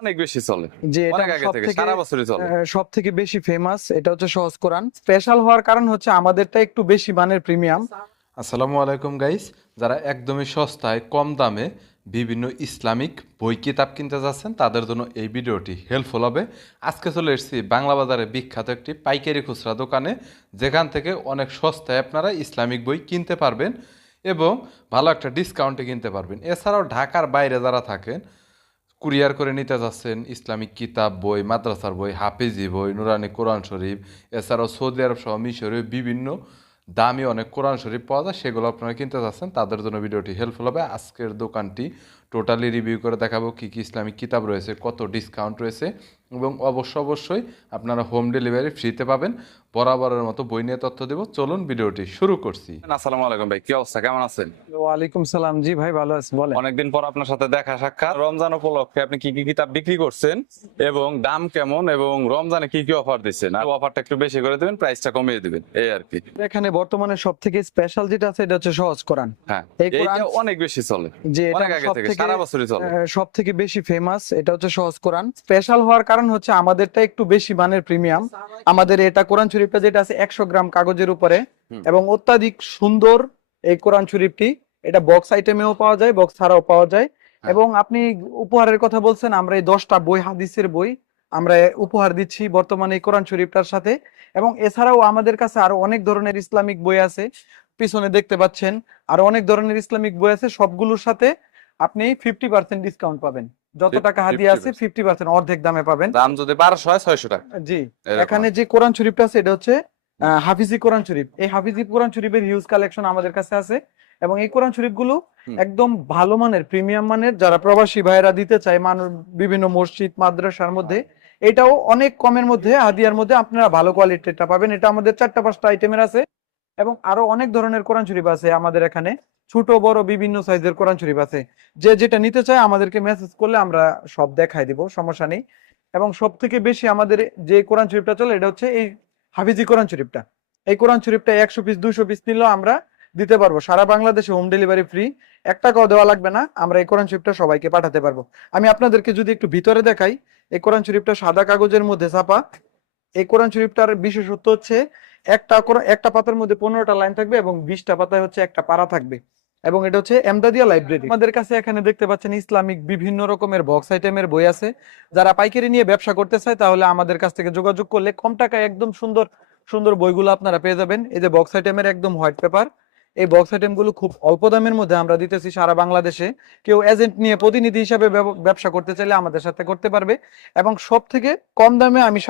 অনেক বেশি চলে। যে সারা বছরই চলে। সব থেকে বেশি ফেমাস এটা হচ্ছে সহজ কোরআন। স্পেশাল হওয়ার কারণ হচ্ছে আমাদেরটা একটু বেশি মানের প্রিমিয়াম আসসালামু আলাইকুম গাইস যারা একদমই সস্তায় কম দামে বিভিন্ন ইসলামিক বই কিতাব কিনতে যাচ্ছেন তাদের জন্য এই ভিডিওটি হেল্পফুল হবে। আজকে চলে এসেছি বাংলা বাজারে বিখ্যাত একটি পাইকারি খুচরা দোকানে যেখান থেকে অনেক সস্তায় আপনারা ইসলামিক বই কিনতে পারবেন এবং ভালো একটা ডিসকাউন্টে কিনতে পারবেন। এছাড়াও ঢাকার বাইরে যারা থাকেন কুরিয়ার করে নিতে যাচ্ছেন ইসলামিক কিতাব বই, মাদ্রাসার বই, হাফিজি বই, নুরানি কোরআন শরীফ, এছাড়াও সৌদি আরব সহ মিশরীয় বিভিন্ন দামি অনেক কোরআন শরীফ পাওয়া যায়, সেগুলো আপনারা কিনতে যাচ্ছেন। তাদের জন্য ভিডিওটি হেল্পফুল হবে। আজকের দোকানটি টোটালি রিভিউ করে দেখাবো কী কী ইসলামিক কিতাব রয়েছে, কত ডিসকাউন্ট রয়েছে। এবং অবশ্য অবশ্যই আপনারা হোম ডেলিভারি ফ্রিতে পাবেন। বরাবরের মতো বই নিয়ে তথ্য দেবো। চলুন ভিডিওটি শুরু করছি। আসসালামু আলাইকুম ভাই কি অবস্থা? কেমন আছেন? ওয়ালাইকুম সালাম। জি ভাই ভালো আছি বলেন। অনেকদিন পর আপনার সাথে দেখা সাক্ষাৎ। রমজান উপলক্ষে আপনি কি কি কিতাব বিক্রি করছেন এবং দাম কেমন এবং রমজানে কি কি অফার দিচ্ছেন? আর অফারটা একটু বেশি করে দিবেন প্রাইসটা কমিয়ে দিবেন এই আর কি। এখানে বর্তমানে সব থেকে স্পেশাল যেটা আছে এটা হচ্ছে সহজ কোরআন। হ্যাঁ এই কোরআন- অনেক বেশি চলে। যে এটা অনেক আগে সব থেকে সারা বছরই চলে। সব থেকে বেশি ফেমাস এটা হচ্ছে সহজ কোরআন। স্পেশাল হওয়ার কারণ হচ্ছে আমাদেরটা একটু বেশি মানের প্রিমিয়াম আমাদের এটা কোরআন শরীফটা যেটা আছে একশো গ্রাম কাগজের উপরে। এবং অত্যাধিক সুন্দর এই কোরআন শরীফটি এটা বক্স আইটেমেও পাওয়া যায় বক্স ছাড়াও পাওয়া যায়। হ্যাঁ। এবং আপনি উপহারের কথা বলছেন আমরা এই দশটা বই হাদিসের বই আমরা উপহার দিচ্ছি বর্তমানে এই কোরআন শরীফটার সাথে। এবং এছাড়াও আমাদের কাছে আরও অনেক ধরনের ইসলামিক বই আছে। পিছনে দেখতে পাচ্ছেন আরও অনেক ধরনের ইসলামিক বই আছে সবগুলোর সাথে আপনি ফিফটি পার্সেন্ট ডিসকাউন্ট পাবেন। যত টাকা হাদিয়া আছে ফিফটি পার্সেন্ট অর্ধেক দামে পাবেন। দাম যদি বারোশো হয় ছয়শো টাকা। জি এখানে যে কোরআন শরীফটা আছে এটা হচ্ছে হাফিজি কোরআন শরীফ। এই হাফিজি কোরআন শরীফের হিউজ কালেকশন আমাদের কাছে আছে এবং এই কোরআন শরীফগুলো হুম। একদম ভালো মানের প্রিমিয়াম মানের। যারা প্রবাসী ভাইরা দিতে চায় মানুষ বিভিন্ন মসজিদ মাদ্রাসার মধ্যে এটাও অনেক কমের মধ্যে হাদিয়ার মধ্যে আপনারা ভালো কোয়ালিটিটা পাবেন। এটা আমাদের চারটা পাঁচটা আইটেমের আছে। এবং আরও অনেক ধরনের কোরআন শরীফ আছে আমাদের এখানে। ছোট, বড়, বিভিন্ন সাইজের কোরআন শরীফ আছে। যে যেটা নিতে চায় আমাদেরকে মেসেজ করলে আমরা সব দেখাই দিব, সমস্যা নেই। এবং সব থেকে বেশি আমাদের যে কোরআন শরীফটা চলে, এটা হচ্ছে এই হাফিজি কোরআন শরীফটা। এই কোরআন শরীফটা একশো পিস দুইশো পিস নিলেও আমরা দিতে পারব। সারা বাংলাদেশে হোম ডেলিভারি ফ্রি এক টাকাও দেওয়া লাগবে না, আমরা এই কোরআন শরীফটা সবাইকে পাঠাতে পারব। আমি আপনাদেরকে যদি একটু ভিতরে দেখাই, এই কোরআন শরীফটা সাদা কাগজের মধ্যে ছাপা এই কোরআন শরীফটার বিশেষত্ব হচ্ছে, একটা একটা পাতার মধ্যে পনেরোটা লাইন থাকবে এবং বিশটা পাতায় হচ্ছে একটা পারা থাকবে। এবং এটা হচ্ছে এমদাদিয়া লাইব্রেরি। আমাদের কাছে এখানে দেখতে পাচ্ছেন ইসলামিক বিভিন্ন রকমের বক্স আইটেমের বই আছে। যারা পাইকারি নিয়ে ব্যবসা করতে চায়, তাহলে আমাদের কাছ থেকে যোগাযোগ করলে কম টাকায় একদম সুন্দর সুন্দর বইগুলো আপনারা পেয়ে যাবেন। এই যে বক্স আইটেমের একদম হোয়াইট পেপার এই বক্স আইটেমগুলো খুব অল্প দামের মধ্যে আমরা দিতেছি সারা বাংলাদেশে। কেউ এজেন্ট নিয়ে প্রতিনিধি হিসাবে ব্যব- ব্যবসা করতে চাইলে আমাদের সাথে করতে পারবে। এবং সব থেকে কম দামে আমি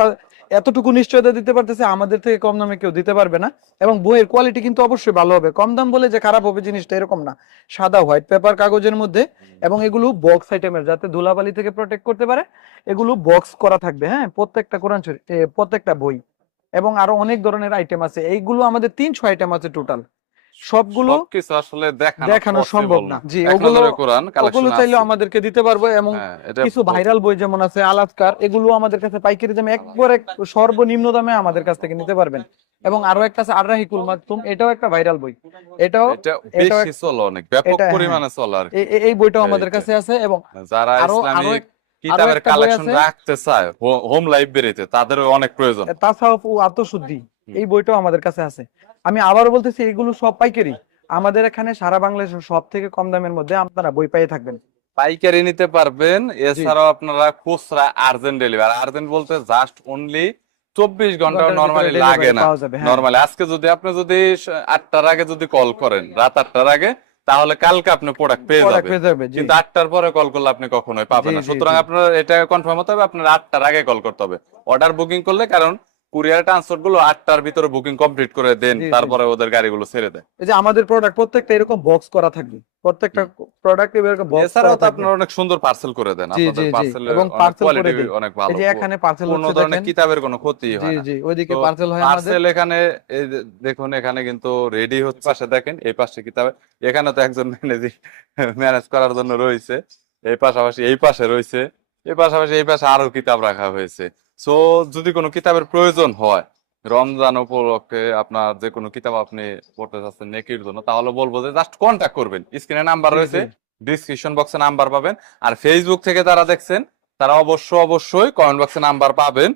এতটুকু নিশ্চয়তা দিতে পারতেছি, আমাদের থেকে কম দামে কেউ দিতে পারবে না। এবং বইয়ের কোয়ালিটি কিন্তু অবশ্যই ভালো হবে। কম দাম বলে যে খারাপ হবে জিনিসটা এরকম না। সাদা হোয়াইট পেপার কাগজের মধ্যে এবং এগুলো বক্স আইটেমের যাতে ধুলাবালি থেকে প্রোটেক্ট করতে পারে, এগুলো বক্স করা থাকবে হ্যাঁ? প্রত্যেকটা কোরআন প্রত্যেকটা বই। এবং আরও অনেক ধরনের আইটেম আছে। এইগুলো আমাদের তিনশো আইটেম আছে টোটাল সবগুলো সবকিছু আসলে দেখানো সম্ভব না। জি, ওগুলো- কোরআন ওগুলো চাইলেও আমাদেরকে দিতে পারব এবং হ্যাঁ কিছু ভাইরাল বই যেমন আছে আলাস্কার এগুলো আমাদের কাছে পাইকারি দামে একবারে সর্বনিম্ন দামে আমাদের কাছ থেকে নিতে পারবেন। এবং আরও একটা আছে আররাহিকুল মাকতুম এটাও একটা ভাইরাল বই। এটাও এটা বেশি চলে অনেক ব্যাপক। পরিমাণে চলে আর এই বইটাও আমাদের কাছে আছে এবং যারা ইসলামিক কিতাবের কালেকশন রাখতে চায় হোম লাইব্রেরিতে তাদেরও অনেক প্রয়োজন। তাছাড়াও আত্মশুদ্ধি। এই বইটাও আমাদের কাছে আছে। আমি আবারও বলতেছি এগুলো সব পাইকারি। আমাদের এখানে সারা বাংলাদেশের সব থেকে কম দামের মধ্যে আপনারা বই পেয়ে থাকবেন। পাইকারি নিতে পারবেন এছাড়াও আপনারা খুচরা আর্জেন্ট ডেলিভারি। আর্জেন্ট বলতে জাস্ট অনলি চব্বিশ ঘণ্টা নর্মালি লাগে না। পাওয়া হ্যাঁ। নর্মালি আজকে যদি আপনি যদি আটটার আগে যদি কল করেন রাত আটটার আগে তাহলে কালকে আপনি প্রোডাক্ট পেয়ে যাবেন। যাবে, কিন্তু আটটার পরে কল করলে আপনি কখনোই পাবেন না। সুতরাং আপনার এটা কনফার্ম হতে হবে আপনার আটটার আগে কল করতে হবে। অর্ডার বুকিং করলে কারণ কুরিয়ার ট্রান্সপোর্টগুলো আটটার ভিতরে বুকিং কমপ্লিট করে দেন জি, জি। তারপরে ওদের গাড়িগুলো ছেড়ে দেয়। এই যে আমাদের প্রোডাক্ট প্রত্যেকটা এরকম বক্স করা থাকবে। প্রত্যেকটা প্রোডাক্ট এরকম বক্স এছাড়াও তো আপনারা অনেক সুন্দর পার্সেল করে দেন আপনাদের জি, জি। এবং করে কোয়ালিটি অনেক ভালো। এই যে এখানে পার্সেল কোনো ধরনের কিতাবের কোনো ক্ষতি হয় না। জি ওইদিকে পার্সেল হয় আমাদের। পার্সেল এখানে এই দেখুন এখানে কিন্তু রেডি হচ্ছে। পাশে দেখেন এই পাশে কিতাবে এখানে তো একজন ম্যানেজ ম্যানেজ করার জন্য রয়েছে। এই পাশাপাশি এই পাশে রয়েছে। এই পাশাপাশি এই পাশে আরও কিতাব রাখা হয়েছে। সো যদি কোনো কিতাবের প্রয়োজন হয় রমজান উপলক্ষে আপনার যে কোনো কিতাব আপনি পড়তে চাচ্ছেন নেকির জন্য তাহলে বলব যে জাস্ট কন্ট্যাক্ট করবেন। স্ক্রিনে নাম্বার রয়েছে ডিসক্রিপশন বক্সে নাম্বার পাবেন। আর ফেসবুক থেকে যারা দেখছেন তারা অবশ্য অবশ্যই কমেন্ট বক্সে নাম্বার পাবেন।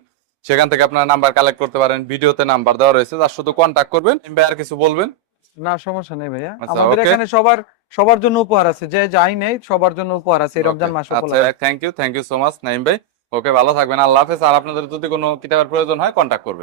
সেখান থেকে আপনারা নাম্বার কালেক্ট করতে পারেন। ভিডিওতে নাম্বার দেওয়া রয়েছে তার শুধু কন্ট্যাক্ট করবেন। কিংবা আর কিছু বলবেন? না সমস্যা নেই ভাইয়া। আচ্ছা, আমাদের এখানে সবার সবার জন্য উপহার আছে। যে যাই নেই সবার জন্য উপহার আছে এই রমজান মাস আচ্ছা thank you thank you so much Naim ভাই। ওকে ভালো থাকবেন। আল্লাহ হাফেজ। আর আপনাদের যদি কোনো কিতাবের প্রয়োজন হয় কন্ট্যাক্ট করবেন।